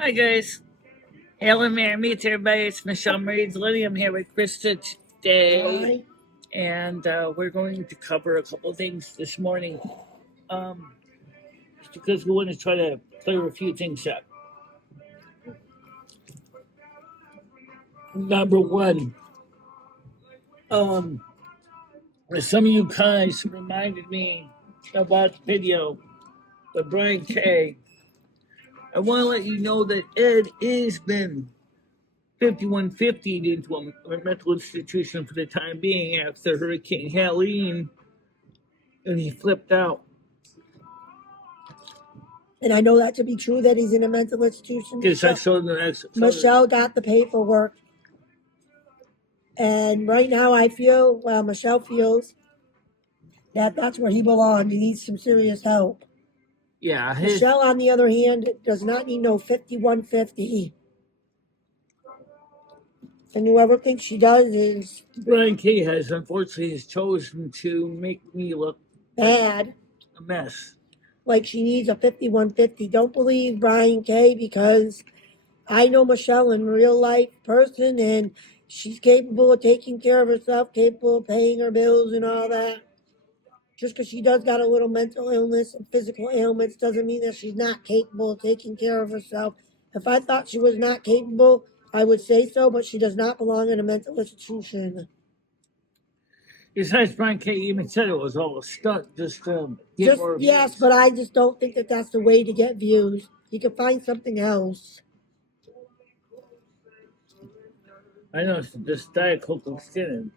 Hi guys, Helen Marie to everybody. It's MicheleMarieDalene. I'm here with Krista today, and we're going to cover a couple things this morning. Just because we want to try to clear a few things up. Number one, some of you guys reminded me about the video with Bryan Kay. I want to let you know that Ed is been 5150 into a mental institution for the time being after Hurricane Helene, and he flipped out. And I know that to be true, that he's in a mental institution. Because I saw Michele got the paperwork. And right now Michele feels that that's where he belongs. He needs some serious help. Yeah. Michele, on the other hand, does not need no 5150. And whoever thinks she does is... Bryan Kay unfortunately chosen to make me look bad. A mess. Like she needs a 5150. Don't believe Bryan Kay, because I know Michele in real life person, and she's capable of taking care of herself, capable of paying her bills and all that. Just because she does got a little mental illness and physical ailments doesn't mean that she's not capable of taking care of herself. If I thought she was not capable, I would say so, but she does not belong in a mental institution. Besides, Bryan Kay even said it was all a stunt just to get more views. Yes, but I just don't think that that's the way to get views. You can find something else. I know this Diet Coke looks thin,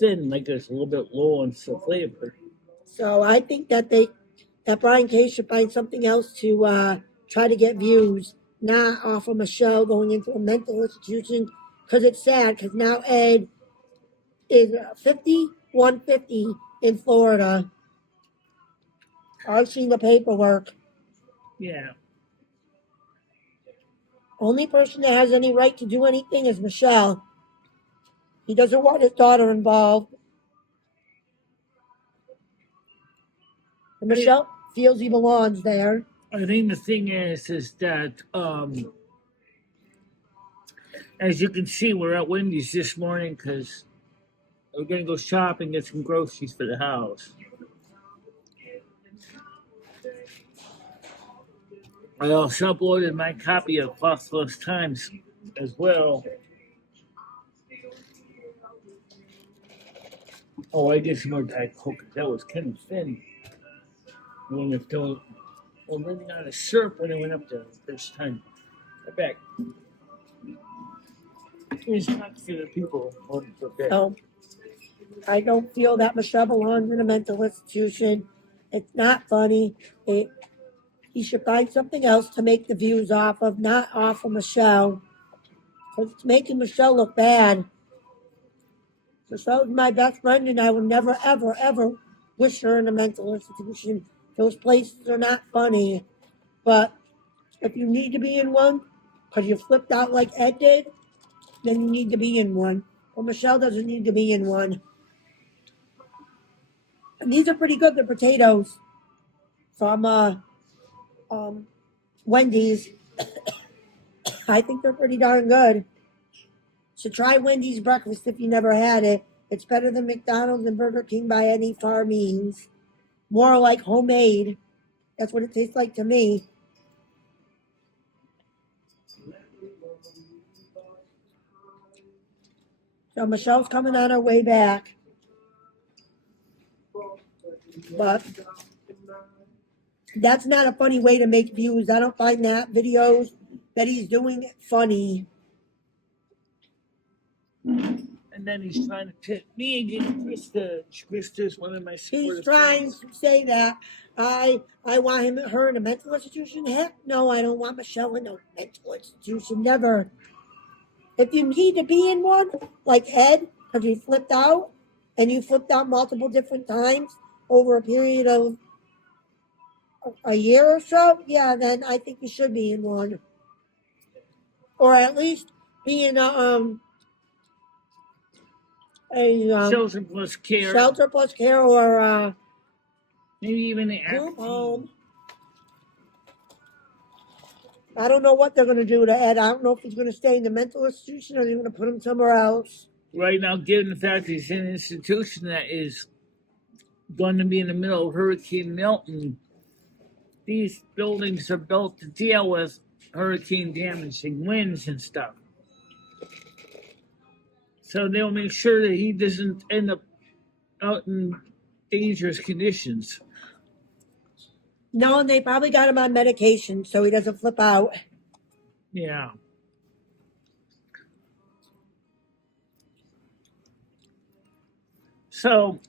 like it's a little bit low on flavor. So I think that Bryan Kay should find something else to try to get views, not off of Michele going into a mental institution, because it's sad, because now Ed is 5150 in Florida. I've seen the paperwork. Yeah. Only person that has any right to do anything is Michele. He doesn't want his daughter involved. And Michele feels he belongs there. I think the thing is that as you can see, we're at Wendy's this morning because we're going to go shop and get some groceries for the house. I also uploaded my copy of Clothless Times as well. Oh, I did some more Diet Coke. That was kind of thin. When it don't, running out of syrup when I went up there the first time. I'm back. It's not for the people. No, I don't feel that Michele belongs in a mental institution. It's not funny. He should find something else to make the views off of, not off of Michele. Because it's making Michele look bad. Michelle's my best friend, and I would never, ever, ever wish her in a mental institution. Those places are not funny. But if you need to be in one, because you flipped out like Ed did, then you need to be in one. But Michele doesn't need to be in one. And these are pretty good, the potatoes from Wendy's. I think they're pretty darn good. So try Wendy's breakfast if you never had it. It's better than McDonald's and Burger King by any far means. More like homemade. That's what it tastes like to me. So Michele's coming on her way back. But that's not a funny way to make views. I don't find that videos that he's doing funny. And then he's trying to pit me against Krista. Krista's one of my supporters. He's trying to say that I want her in a mental institution. Heck no, I don't want Michele in a mental institution. Never. If you need to be in one, like Ed, because you flipped out, and you flipped out multiple different times over a period of a year or so, yeah, then I think you should be in one. Or at least be in a Shelter Plus Care. Shelter Plus Care, or maybe even the group home. I don't know what they're going to do to Ed. I don't know if he's going to stay in the mental institution or they're going to put him somewhere else. Right now, given the fact he's in an institution that is going to be in the middle of Hurricane Milton, these buildings are built to deal with hurricane damaging winds and stuff. So they'll make sure that he doesn't end up out in dangerous conditions. No, and they probably got him on medication so he doesn't flip out. Yeah. So,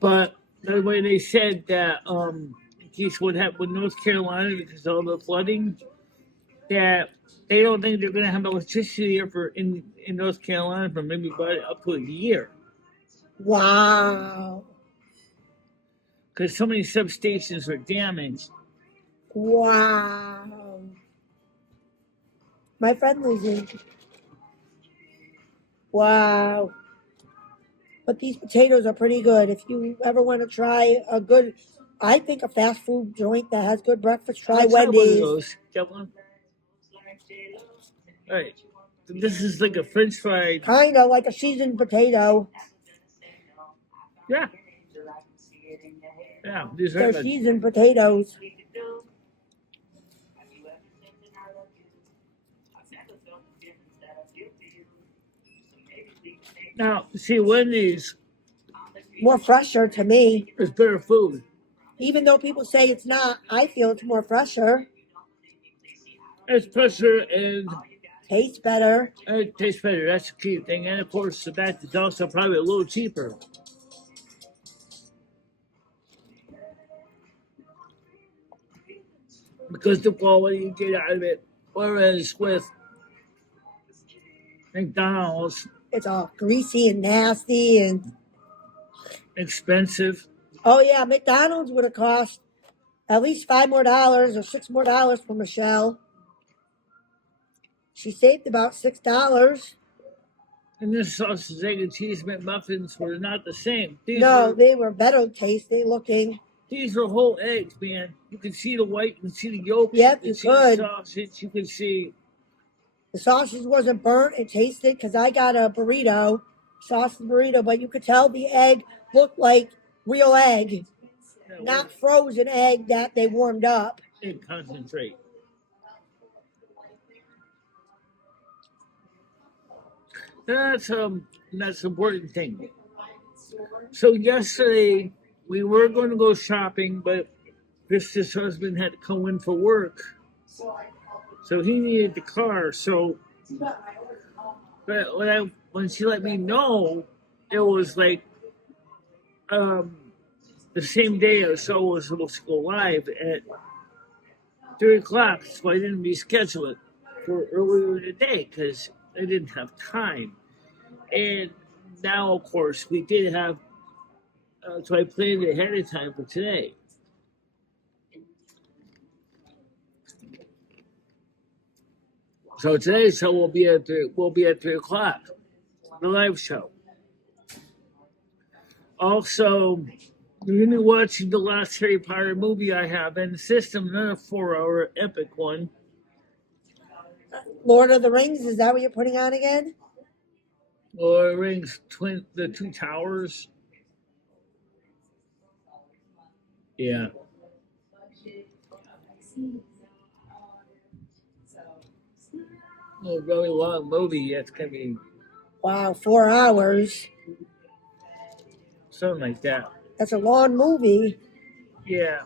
but the way they said that, in case what happened with North Carolina because of all the flooding, that they don't think they're going to have electricity here in North Carolina for maybe about up to a year Wow. because so many substations are damaged. Wow. My friend lives in. Wow. But these potatoes are pretty good. If you ever want to try a good, I think a fast food joint that has good breakfast, try I'll try one of Wendy's. those. Get one. All right. So this is like a French fried. Kind of like a seasoned potato. Yeah. Yeah. These are They're good. seasoned potatoes. Now, see, Wendy's More fresher to me. is better food. Even though people say it's not, I feel it's more fresher. It's fresher and Tastes better. it tastes better. That's the key thing. And of course, the fact it's also probably a little cheaper. Because the quality you get out of it. Whereas with McDonald's, It's all greasy and nasty and expensive. oh yeah, McDonald's would have cost at least $5 more or $6 more for Michele. She saved about $6. And this sausage, egg, and cheese McMuffins were not the same. They were better tasting looking. These are whole eggs, man. You can see the white, you can see the yolk. Yep, you you can see could. the sausage, you can see. The sausage wasn't burnt. It tasted because I got a burrito, sausage burrito, but you could tell the egg looked like real egg, not frozen egg that they warmed up. Egg concentrate. That's an important thing. So yesterday we were going to go shopping, but Krista's husband had to come in for work, so he needed the car. So, but when she let me know, it was like the same day or so was supposed to go live at 3 o'clock, so I didn't reschedule it for earlier today because I didn't have time. And now, of course, we did have. So I planned ahead of time for today. So today's show will be at 3 o'clock, the live show. Also, we're gonna be watching the last Harry Potter movie I have in the system, another 4-hour epic one. Lord of the Rings, is that what you're putting on again? Lord of the Rings, the Two Towers. Yeah. A really long movie. It's gonna be Wow, 4 hours. something like that. That's a long movie. Yeah.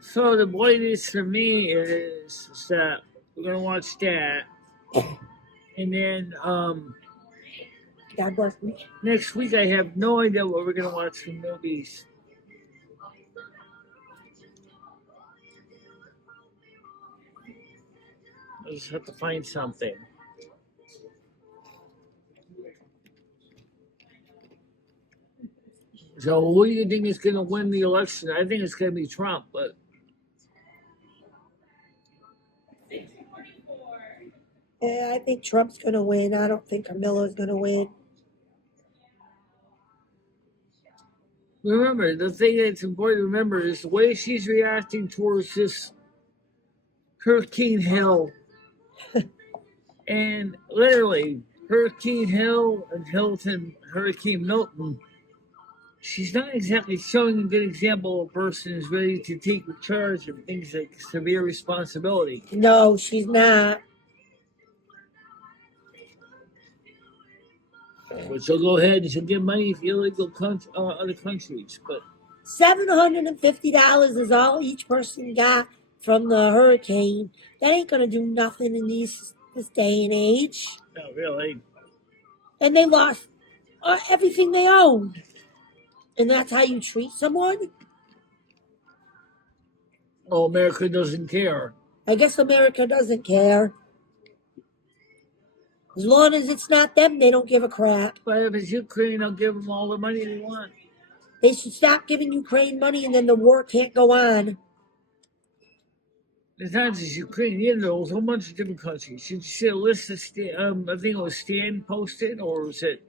So the boy news for me is that we're gonna watch that, and then God bless me. next week I have no idea what we're gonna watch for movies. I just have to find something. So who do you think is gonna win the election? I think it's gonna be Trump, but Yeah, I think Trump's going to win. I don't think Camilla's going to win. remember, the thing that's important to remember is the way she's reacting towards this Hurricane Hill. And literally, Hurricane Hill and Hilton, Hurricane Milton, she's not exactly showing a good example of a person who's ready to take charge of things like severe responsibility. No, she's not. But she'll go ahead and she'll give money to illegal other countries. But $750 is all each person got from the hurricane. That ain't gonna do nothing in this day and age. not really. And they lost everything they owned. And that's how you treat someone? Oh, America doesn't care. I guess America doesn't care. As long as it's not them, they don't give a crap. But if it's Ukraine, I'll give them all the money they want. They should stop giving Ukraine money and then the war can't go on. It's not just Ukraine, you know, there's a whole bunch of different countries. Should you see a list of, I think it was Stan posted, or was it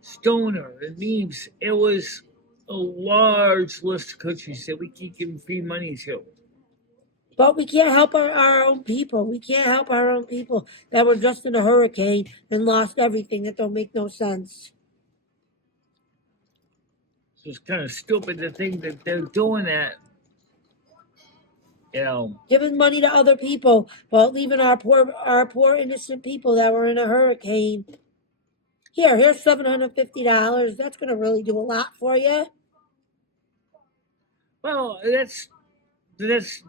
Stoner and memes? It was a large list of countries that we keep giving free money to. But we can't help our own people. We can't help our own people that were just in a hurricane and lost everything. That don't make no sense. So it's kind of stupid to think that they're doing that. You know, Giving money to other people, but leaving our poor innocent people that were in a hurricane. Here's $750. That's gonna really do a lot for you. well, that's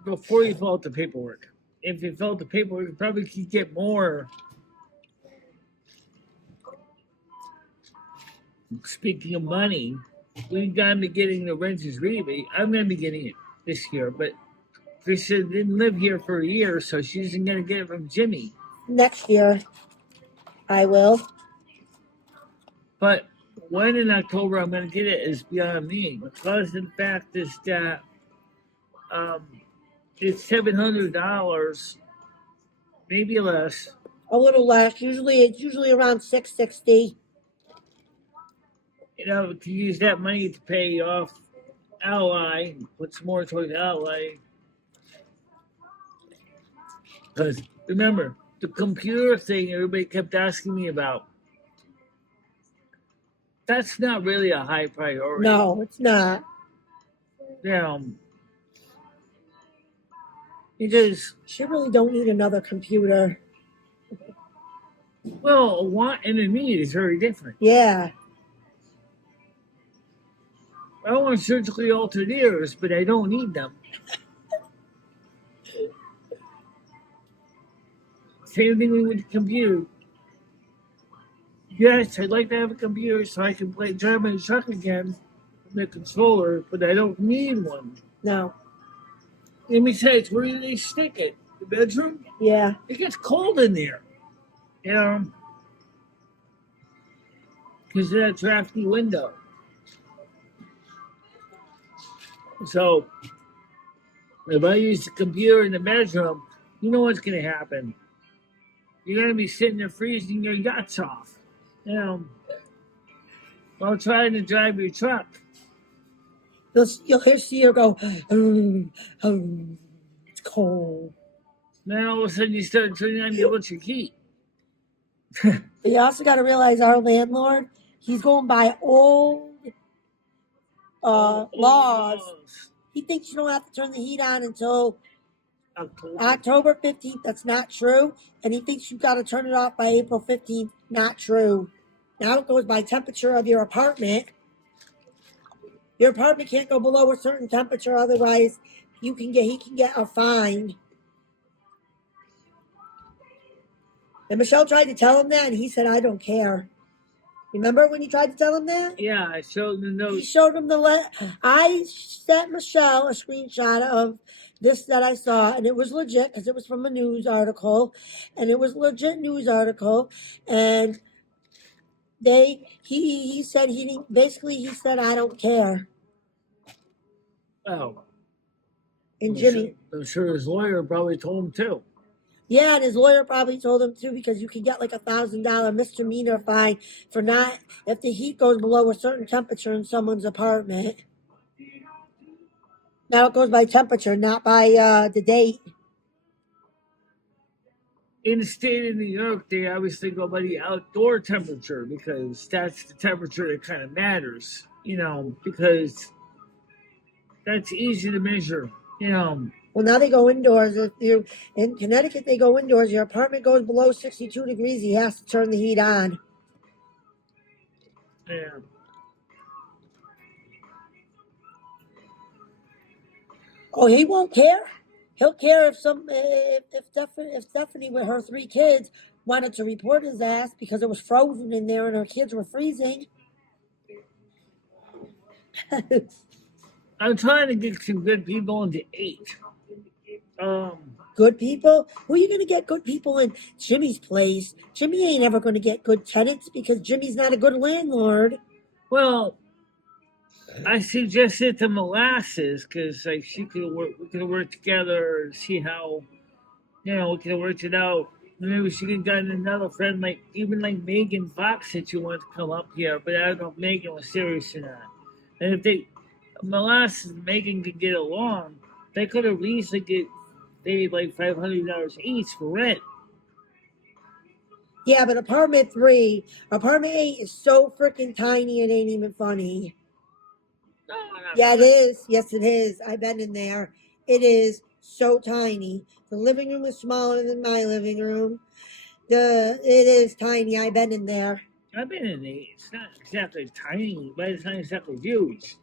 before you fill out the paperwork. If you fill out the paperwork, you probably could get more. Speaking of money, we gotta be getting the renters rebate. I'm gonna be getting it this year, but Krista didn't live here for a year, so she isn't gonna get it from Jimmy. Next year, I will. But when in October I'm gonna get it is beyond me. Because the fact is that it's $700, maybe less. A little less. It's usually around $660. You know, to use that money to pay off Ally, put some more towards Ally. Because remember, the computer thing everybody kept asking me about, that's not really a high priority. No, it's not. Because, She really don't need another computer. well, a want and a need is very different. Yeah. I don't want surgically altered ears, but I don't need them. Same thing with the computer. Yes, I'd like to have a computer so I can drive my truck again from the controller, but I don't need one. No. And besides, where do they stick it? The bedroom? Yeah. It gets cold in there. You know? Because of that drafty window. So, if I use the computer in the bedroom, you know what's going to happen. You're going to be sitting there freezing your guts off. You know, while trying to drive your truck. You'll see her go, it's cold. Then all of a sudden you start turning on the electric heat. But you also got to realize our landlord, he's going by old laws. He thinks you don't have to turn the heat on until October 15th. That's not true. And he thinks you've got to turn it off by April 15th. Not true. Now it goes by temperature of your apartment. Your apartment can't go below a certain temperature, otherwise he can get a fine. And Michelle tried to tell him that, and he said, I don't care. Remember when you tried to tell him that? Yeah, I showed him the note. He showed him I sent Michelle a screenshot of this that I saw, and it was legit because it was from a news article, and it was a legit news article, and he said he didn't, basically he said, I don't care. Oh. And Jimmy. I'm sure his lawyer probably told him too. Yeah, and his lawyer probably told him too, because you can get like $1,000 misdemeanor fine for not, if the heat goes below a certain temperature in someone's apartment. Now it goes by temperature, not by the date. In the state of New York, they obviously go by the outdoor temperature because that's the temperature that kind of matters, because that's easy to measure, Well, now they go indoors. If you in Connecticut, they go indoors. Your apartment goes below 62 degrees, he has to turn the heat on. Yeah. Oh, he won't care. He'll care if Stephanie with her 3 kids wanted to report his ass because it was frozen in there and her kids were freezing. I'm trying to get some good people into 8. Good people? Who are you going to get good people in Jimmy's place? Jimmy ain't ever going to get good tenants because Jimmy's not a good landlord. Well, I suggested to Molasses because like we could work together and see how we could have worked it out. Maybe she could have gotten another friend, like even like Megan Fox, said she wanted to come up here, but I don't know if Megan was serious or not. And if Molasses and Megan could get along, they could at least get paid like $500 each for rent. Yeah, but apartment 8 is so freaking tiny it ain't even funny. No, Yeah, it is. Yes, it is. I've been in there. It is so tiny. The living room is smaller than my living room. It is tiny. I've been in there. I've been in it. It's not exactly tiny, but it's not exactly huge.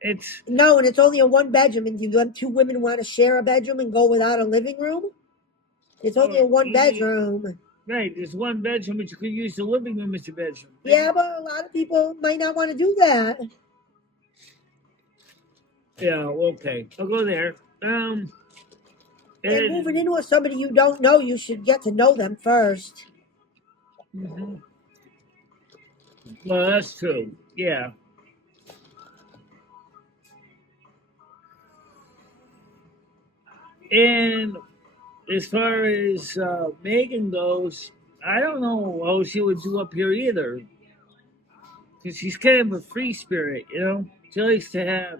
It's No, and it's only a 1 bedroom. And you them 2 women want to share a bedroom and go without a living room? It's only a 1 bedroom. Right, there's 1 bedroom, but you could use the living room as your bedroom. Yeah, but a lot of people might not want to do that. Yeah, okay. I'll go there. And moving in with somebody you don't know, you should get to know them first. Mm-hmm. Well, that's true. Yeah. And as far as Megan goes, I don't know how she would do up here either. Because she's kind of a free spirit, She likes to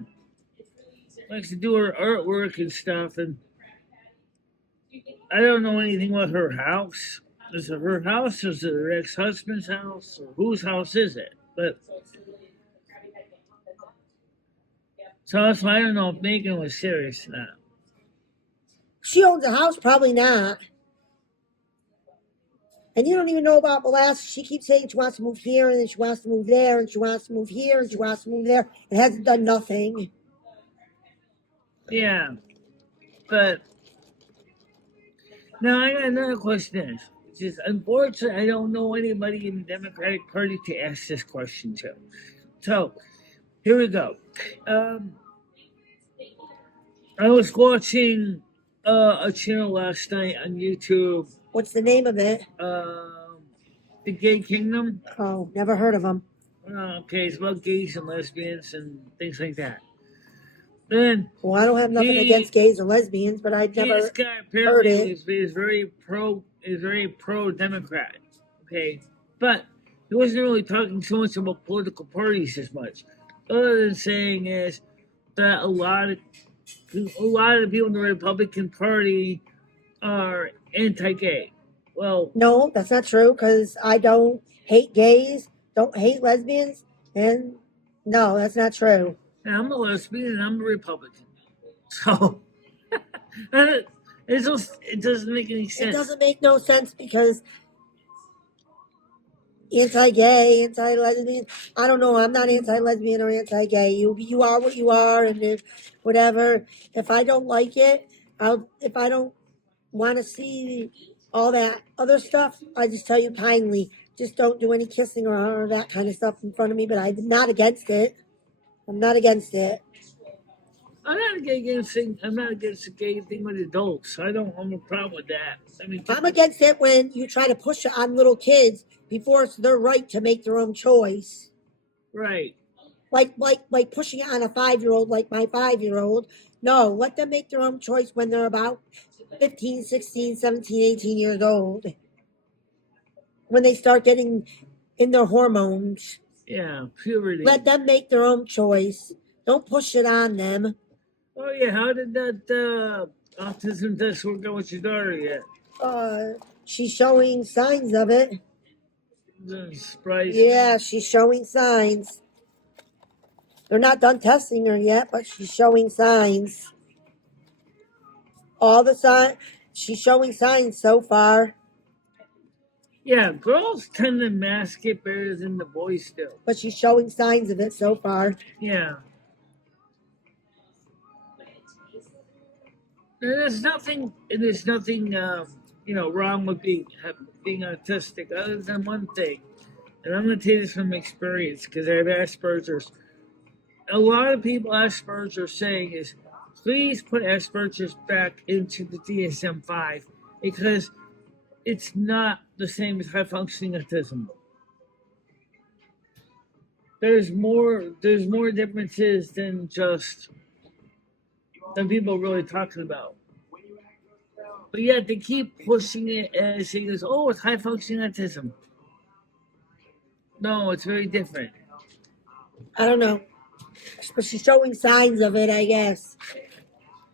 do her artwork and stuff. And I don't know anything about her house. Is it her house? Is it her ex-husband's house? Or whose house is it? But so that's why I don't know if Megan was serious or not. She owns a house, probably not. And you don't even know about Molasses. She keeps saying she wants to move here, and then she wants to move there, and she wants to move here, and she wants to move there, and hasn't done nothing. Yeah, but now I got another question. Just unfortunately, I don't know anybody in the Democratic Party to ask this question to. So here we go. I was watching a channel last night on YouTube. What's the name of it? The Gay Kingdom. Oh, never heard of them. Okay, it's about gays and lesbians and things like that. Then, well, I don't have nothing against gays or lesbians, but I've never this guy heard apparently it. is very pro Democrat. Okay, but he wasn't really talking so much about political parties as much, other than saying is that a lot of the people in the Republican Party are anti-gay. Well, no, that's not true, because I don't hate gays, don't hate lesbians, and no, that's not true. I'm a lesbian and I'm a Republican, so it doesn't make any sense. It doesn't make no sense because anti-gay, anti-lesbian. I don't know. I'm not anti-lesbian or anti-gay. You are what you are, and if, whatever. If I don't like it, if I don't want to see all that other stuff, I just tell you kindly, just don't do any kissing or that kind of stuff in front of me. But I'm not against it. I'm not against it. I'm not against the gay thing with adults. I don't have a problem with that. I mean, I'm against it when you try to push it on little kids before it's their right to make their own choice. Right. like pushing it on a 5-year-old, like my 5-year-old. No, let them make their own choice when they're about 15, 16, 17, 18 years old. When they start getting in their hormones. Yeah, puberty. Let them make their own choice. Don't push it on them. Oh yeah, how did that autism test work out with your daughter yet? She's showing signs of it. Surprise. Yeah, she's showing signs. They're not done testing her yet, but she's showing signs. All the signs. She's showing signs so far. Yeah, girls tend to mask it better than the boys do. But she's showing signs of it so far. Yeah. There's nothing wrong with being autistic other than one thing. And I'm going to tell you this from experience because I have Asperger's. A lot of people Asperger's are saying is, please put Asperger's back into the DSM-5 because it's not the same as high functioning autism. There's more differences than people really talking about. But yet they keep pushing it as it goes, oh, it's high functioning autism. No, it's very different. I don't know. But she's showing signs of it, I guess.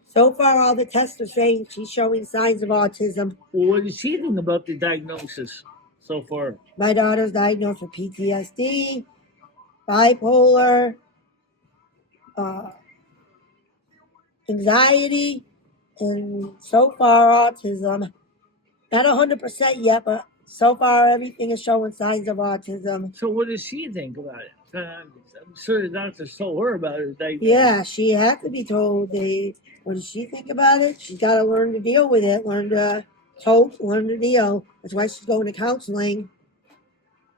So far, all the tests are saying she's showing signs of autism. Well, what does she think about the diagnosis so far? My daughter's diagnosed with PTSD, bipolar, anxiety, and so far autism. Not 100% yet, but so far everything is showing signs of autism. So what does she think about it? I'm sure the doctors told her about it. Yeah, she had to be told. What does she think about it? She's got to learn to deal with it, learn to deal. That's why she's going to counseling.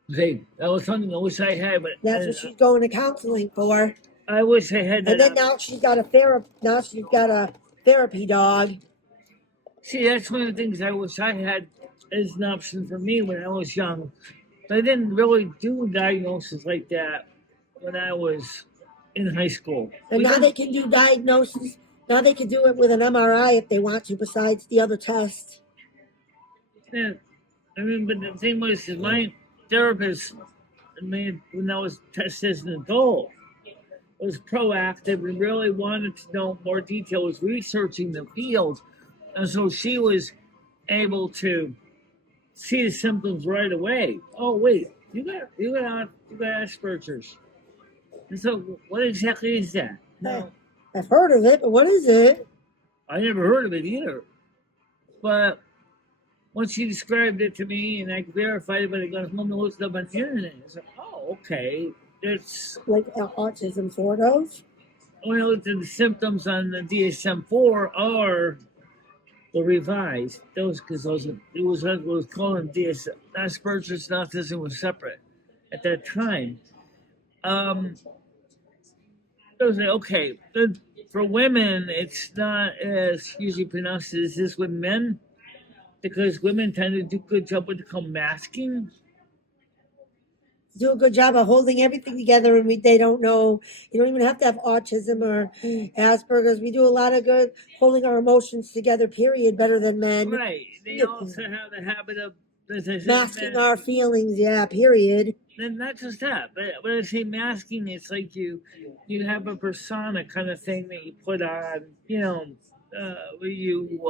Hey, that was something I wish I had, but that's what she's going to counseling for. I wish I had that. And then now she's got a therapy dog. See, that's one of the things I wish I had as an option for me when I was young. But I didn't really do diagnosis like that when I was in high school. And now they can do diagnosis. Now they can do it with an MRI if they want to, besides the other tests. Yeah, I mean, but the thing was, my therapist, when I was tested as an adult, was proactive and really wanted to know more detail, was researching the field. And so she was able to see the symptoms right away. Oh, wait, you got Asperger's. And so what exactly is that? No. I've heard of it, but what is it? I never heard of it either. But once she described it to me and I verified it, but I got home and looked it up on the internet, I said, oh, okay. It's like autism, sort of. When I looked at the symptoms on the DSM-4 are the revised. It was called DSM. Asperger's and autism was separate at that time. I was like, okay, for women, it's not as usually pronounced as it is with men because women tend to do a good job with masking. Do a good job of holding everything together, and they don't know. You don't even have to have autism or Asperger's. We do a lot of good holding our emotions together, period, better than men. Right. They also have the habit of masking our feelings, yeah, period. And not just that, but when I say masking, it's like you have a persona kind of thing that you put on, where you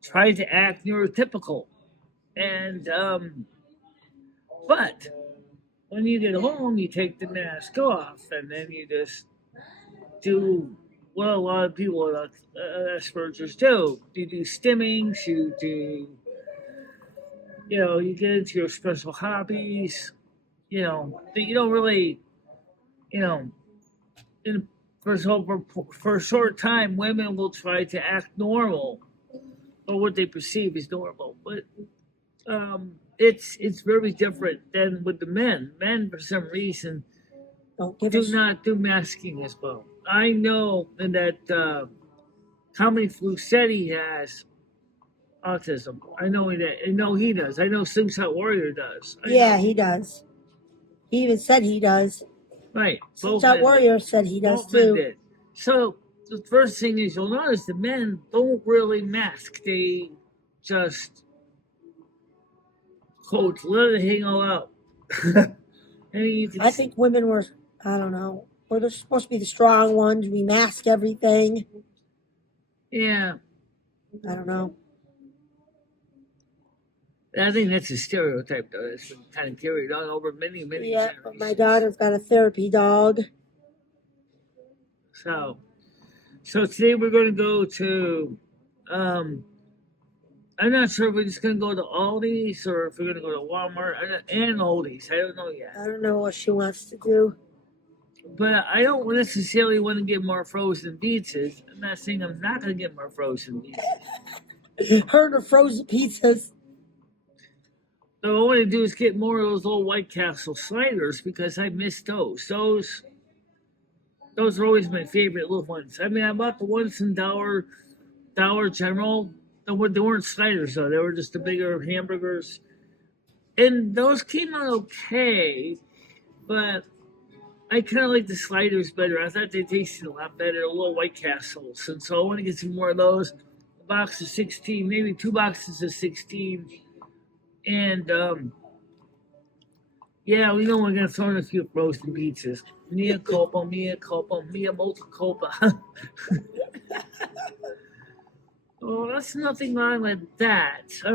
try to act neurotypical. And but when you get home, you take the mask off, and then you just do what a lot of people with Asperger's do. You do stimmings, you do, you get into your special hobbies, that you don't really, for a short time, women will try to act normal, or what they perceive as normal, but it's very different than with the men. Men, for some reason, do not do masking as well. I know that Tommy Flucetti has autism. I know he does. I know Slingshot Warrior does. He does. He even said he does. Right. Both That men Warrior said he did. does Both men too. did. So the first thing is you'll notice the men don't really mask. They just quote let it hang all out. I mean, you can. I think women were, I don't know, we're supposed to be the strong ones. We mask everything. Yeah. I don't know. I think that's a stereotype, though. That's been kind of carried on over many, many Yeah, generations. but my daughter's got a therapy dog. So today we're going to go to. I'm not sure if we're just going to go to Aldi's or if we're going to go to Walmart and Aldi's. I don't know yet. I don't know what she wants to do. But I don't necessarily want to get more frozen pizzas. I'm not saying I'm not going to get more frozen pizzas. Her and her frozen pizzas. So what I want to do is get more of those little White Castle sliders because I miss those. Those are always my favorite little ones. I mean, I bought the ones from Dollar General. They weren't sliders though; they were just the bigger hamburgers, and those came out okay. But I kind of like the sliders better. I thought they tasted a lot better. A little White Castles, and so I want to get some more of those. A box of 16, maybe 2 boxes of 16, and yeah, we know we're gonna throw in a few frozen pizzas. Mia culpa, mia multa culpa. Oh, that's nothing wrong with that. I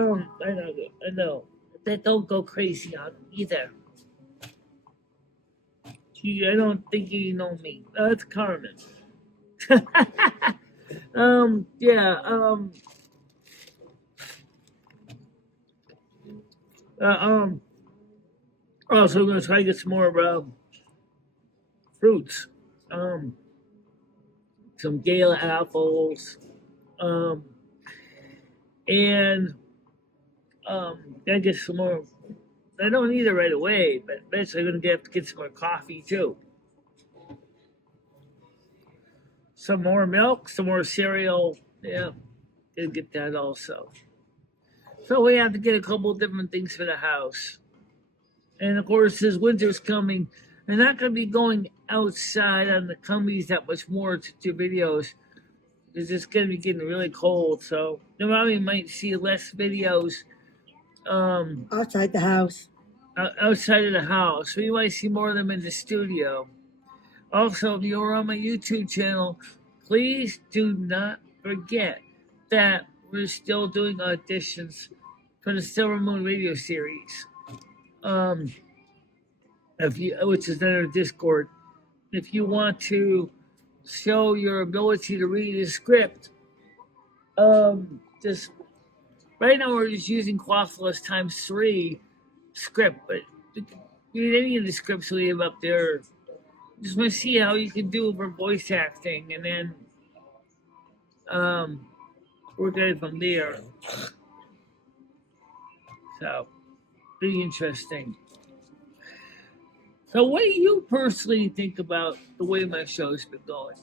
know. That don't go crazy on me either. I don't think you know me. It's Carmen. Yeah. Uh, um. Also, we're gonna try to get some more fruits. Um. Some Gala apples. Um. And gotta get some more. I don't need it right away, but eventually I'm gonna have to get some more coffee too. Some more milk, some more cereal. Yeah, gonna get that also. So we have to get a couple different things for the house. And of course, as winter's coming, they're not gonna be going outside on the combis that much more to do videos. It's just gonna be getting really cold, so you probably might see less videos Outside the house. outside of the house. We might see more of them in the studio. Also, if you're on my YouTube channel, please do not forget that we're still doing auditions for the Silver Moon radio series. Um, if you, which is in our Discord, if you want to show your ability to read a script, just right now we're just using Quaffless times 3 script, but read any of the scripts we have up there. Just want to see how you can do for voice acting, and then work at it from there. So, pretty interesting. So, what do you personally think about the way my show's been going?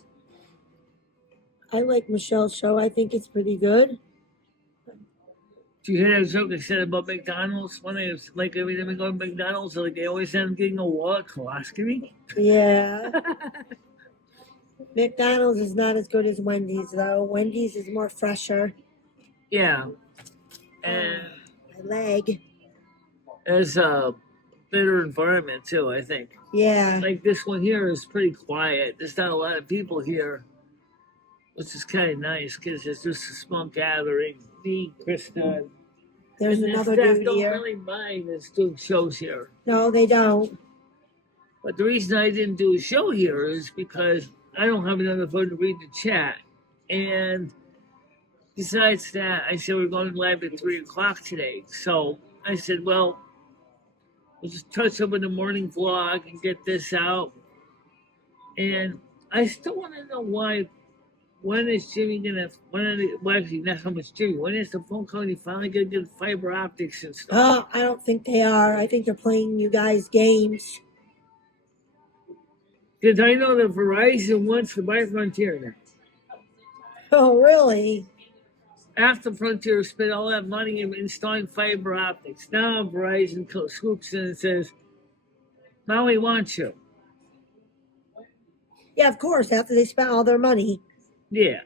I like Michelle's show. I think it's pretty good. Do you hear that joke I said about McDonald's? When they was like every time they go to McDonald's, like they always end up getting a wallet coloscopy. Yeah. McDonald's is not as good as Wendy's, though. Wendy's is more fresher. Yeah, and My leg. as a better environment too, I think. Yeah. Like this one here is pretty quiet. There's not a lot of people here, which is kind of nice because it's just a small gathering. Me, Krista, There's and another the staff dude don't here. really mind us doing shows here. No, they don't. But the reason I didn't do a show here is because I don't have enough phone to read the chat. And besides that, I said we're going live at 3 o'clock today. So I said, well, we'll just touch up in the morning vlog and get this out. And I still want to know why. When is Jimmy gonna? Well, actually, not so much Jimmy. When is the phone company finally gonna get fiber optics and stuff? Oh, I don't think they are. I think they're playing you guys games. Because I know that Verizon wants to buy Frontier now. Oh, really? After Frontier spent all that money in installing fiber optics, now Verizon swoops in and says, Maui wants you. Yeah, of course, after they spent all their money. Yeah.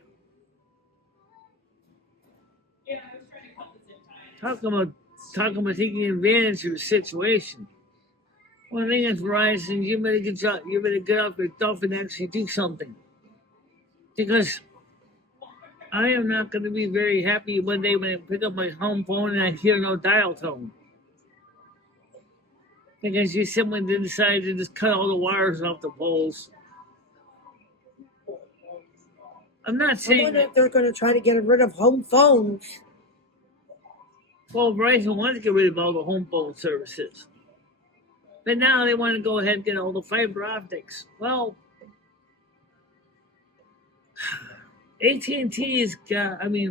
Talking about taking advantage of the situation. One thing is, Verizon, you better get off your duff and actually do something. Because I am not going to be very happy one day when I pick up my home phone and I hear no dial tone. Because you simply decided to just cut all the wires off the poles. I'm not I saying wonder that, if they're going to try to get rid of home phones. well, Verizon wanted to get rid of all the home phone services. But now they want to go ahead and get all the fiber optics. Well, AT&T's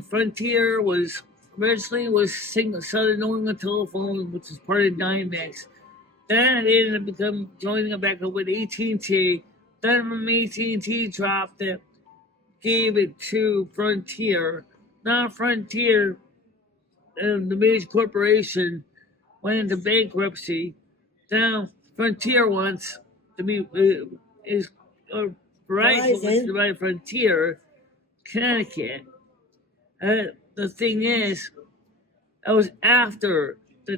Frontier was originally was Southern New England Telephone, which is part of Dynamex. Then they ended up joining it back up with AT&T. Then from AT&T dropped it, gave it to Frontier. Now Frontier, the major corporation, went into bankruptcy. Now Frontier wants to be Verizon wants to buy Frontier, Connecticut. The thing is, that was after they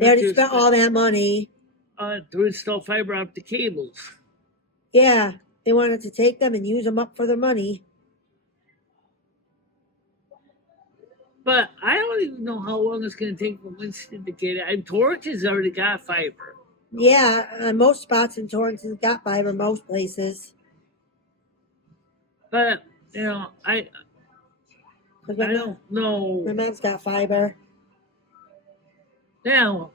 already spent all that money to install fiber optic cables. Yeah, they wanted to take them and use them up for their money. But I don't even know how long it's going to take for Winston to get it. And Torrance has already got fiber. Yeah, most spots in Torrance has got fiber, most places. But, I don't know. My mom's got fiber. Now,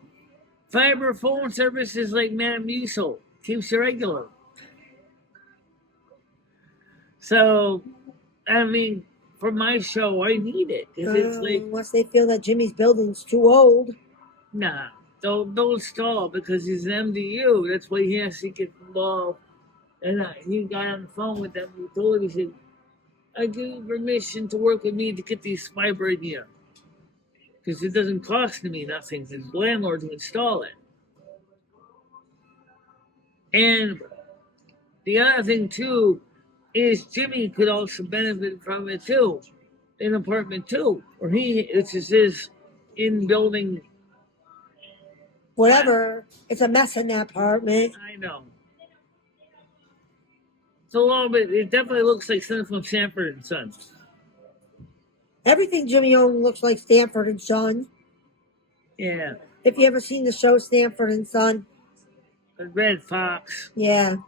fiber phone services like Metamucil keeps you regular. So, for my show, I need it. It's like, Unless they feel that Jimmy's building's too old. nah, don't stall because he's an MDU. That's why he has to get involved. And he got on the phone with them. He told him, he said, I give you permission to work with me to get these fiber in here. Because it doesn't cost me nothing as the landlord to install it. And the other thing, too, is Jimmy could also benefit from it, too. An apartment, too. Or it's just his in-building. Whatever. It's a mess in that apartment. I know. It's a little bit, it definitely looks like something from Sanford and Sons. Everything Jimmy owns looks like Stanford and Son. Yeah. If you ever seen the show Stanford and Son. Red Fox. Yeah. It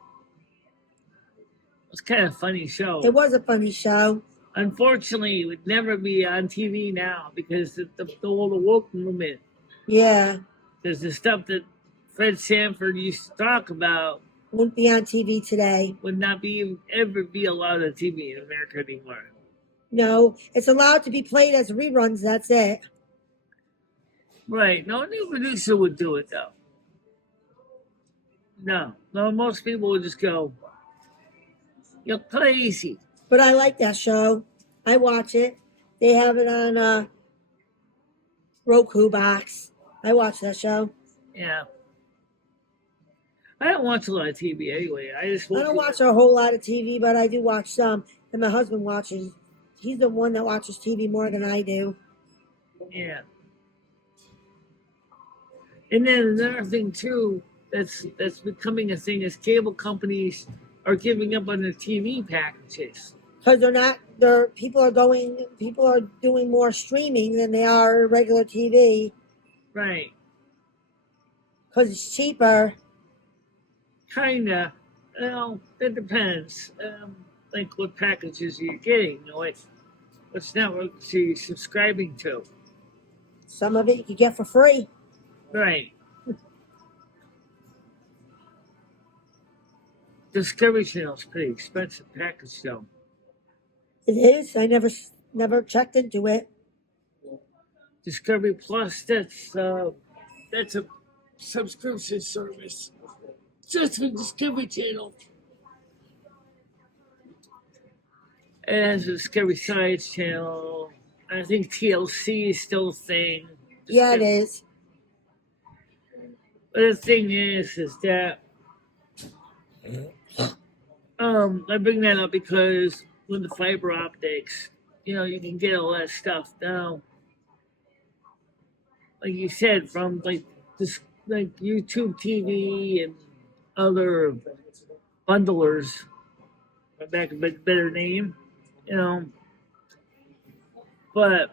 was kind of a funny show. It was a funny show. Unfortunately, it would never be on TV now because the woke movement. Yeah. Because the stuff that Fred Sanford used to talk about wouldn't be on TV today. Would not ever be allowed on TV in America anymore. No, it's allowed to be played as reruns. That's it. Right. No new producer would do it though. No, most people would just go, "You're crazy." But I like that show. I watch it. They have it on Roku box. I watch that show. Yeah. I don't watch a lot of TV anyway. I don't watch a whole lot of TV, but I do watch some. And my husband watches. He's the one that watches TV more than I do. Yeah. And then another thing too that's becoming a thing is cable companies are giving up on their TV packages. Because people are doing more streaming than they are regular TV. Right. Because it's cheaper. Kinda. Well, it depends. Like what packages you're getting. What networks are you subscribing to? Some of it you can get for free. Right. Discovery Channel's pretty expensive package though. It is. I never checked into it. Discovery Plus, that's a subscription service just for Discovery Channel. It has a Discovery Science Channel. I think TLC is still a thing. Yeah, it is. But the thing is that I bring that up because with the fiber optics, you can get all that stuff now. Like you said, from like this, like YouTube TV and other bundlers, back a bit better name, you know. But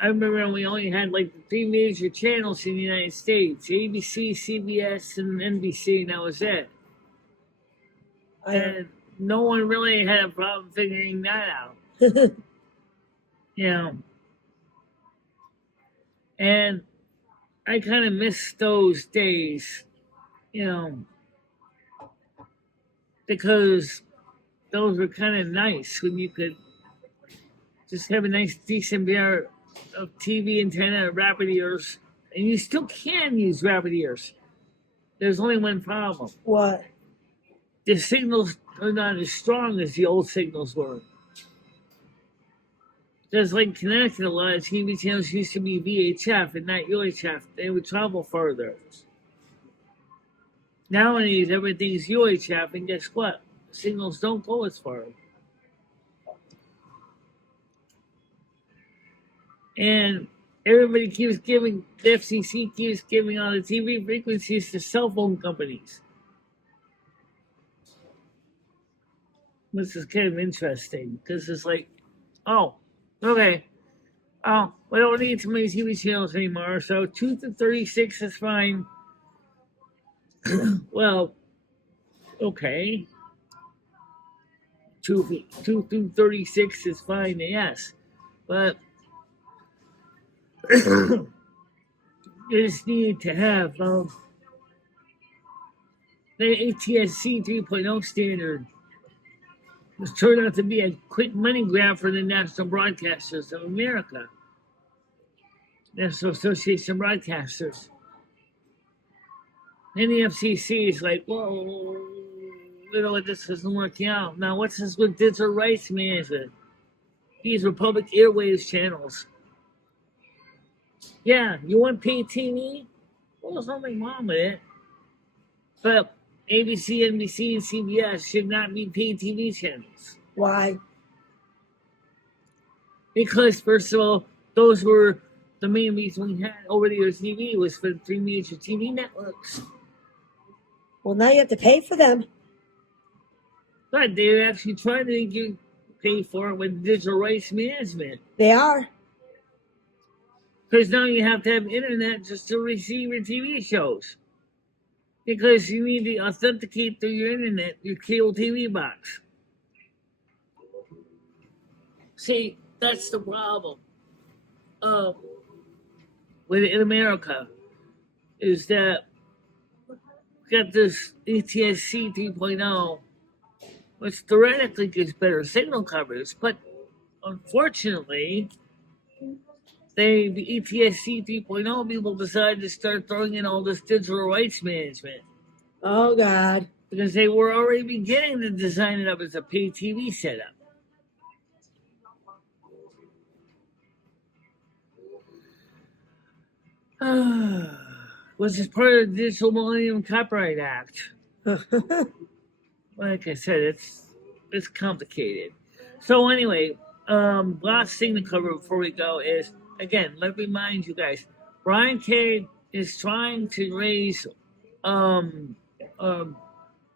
I remember when we only had like the three major channels in the United States: ABC, CBS, and NBC, and that was it. And no one really had a problem figuring that out. You know. And I kind of miss those days, because those were kind of nice when you could just have a nice, decent pair of TV antenna, rapid ears, and you still can use rapid ears. There's only one problem. What? The signals are not as strong as the old signals were. Just like Connecticut, a lot of TV channels used to be VHF and not UHF. They would travel further. Nowadays, everything's UHF, and guess what? Signals don't go as far. And everybody keeps giving, the FCC keeps giving all the TV frequencies to cell phone companies. This is kind of interesting because it's like, oh, okay. Oh, we don't need too many TV channels anymore, so 2 to 36 is fine. Well, okay. 2 through 36 is fine, yes. But you just need to have the ATSC 3.0 standard, which turned out to be a quick money grab for the National Broadcasters of America. National Association of Broadcasters. And the FCC is like, whoa, this isn't working out. Now, what's this with digital rights management? These are public airwaves channels. Yeah, you want paid TV? Well, there's nothing wrong with it. But ABC, NBC, and CBS should not be paid TV channels. Why? Because, first of all, those were the main reason we had over-the-air TV was for the three major TV networks. Well, now you have to pay for them. But they're actually trying to make you pay for it with digital rights management. They are. Because now you have to have internet just to receive your TV shows. Because you need to authenticate through your internet, your cable TV box. See, that's the problem in America, is that we got this ATSC 3.0, which theoretically gives better signal coverage, but unfortunately, the ATSC 3.0 people decided to start throwing in all this digital rights management. Oh, God. Because they were already beginning to design it up as a pay TV setup. Which is part of the Digital Millennium Copyright Act. Like I said, it's complicated. So anyway, last thing to cover before we go is, again, let me remind you guys, Bryan Kay is trying to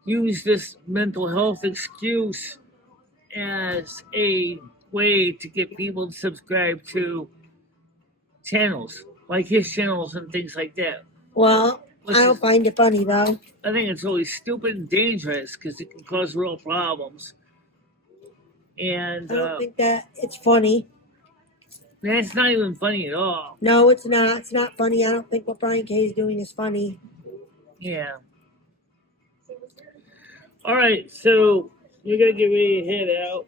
use this mental health excuse as a way to get people to subscribe to channels, like his channels and things like that. Well, I don't find it funny, though. I think it's really stupid and dangerous because it can cause real problems. And I don't think that it's funny. That's not even funny at all. No, it's not. It's not funny. I don't think what Bryan Kay is doing is funny. Yeah. All right, so we're going to get ready to head out,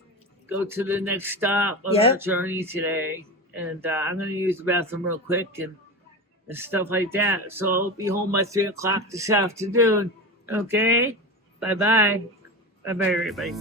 go to the next stop on our journey today. And I'm going to use the bathroom real quick and stuff like that. So I'll be home by 3 o'clock this afternoon. Okay? Bye-bye. Bye-bye, everybody.